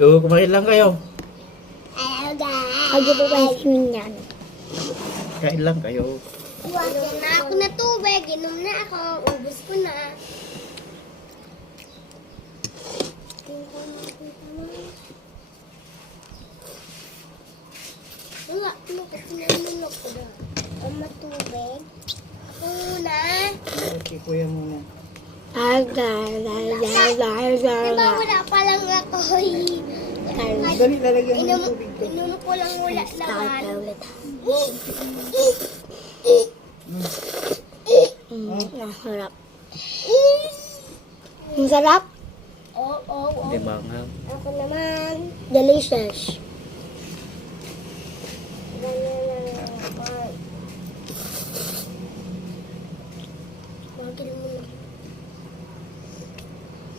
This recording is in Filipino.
Kumain lang kayo. Ako po ba yan? Kain lang kayo. Inom na ako na tubig. Inom na ako. Ubus ko na. Wala. Ano kasi nanulog ko na? Ang matubig. Una. Okay, kuya muna. Diba wala pa lang ako. Dali, lalagyan mo ng tubig ko. Inom ko lang wala naman. Ang sarap. Ang sarap. Oo. Hindi manghang. Ako naman. Delicious.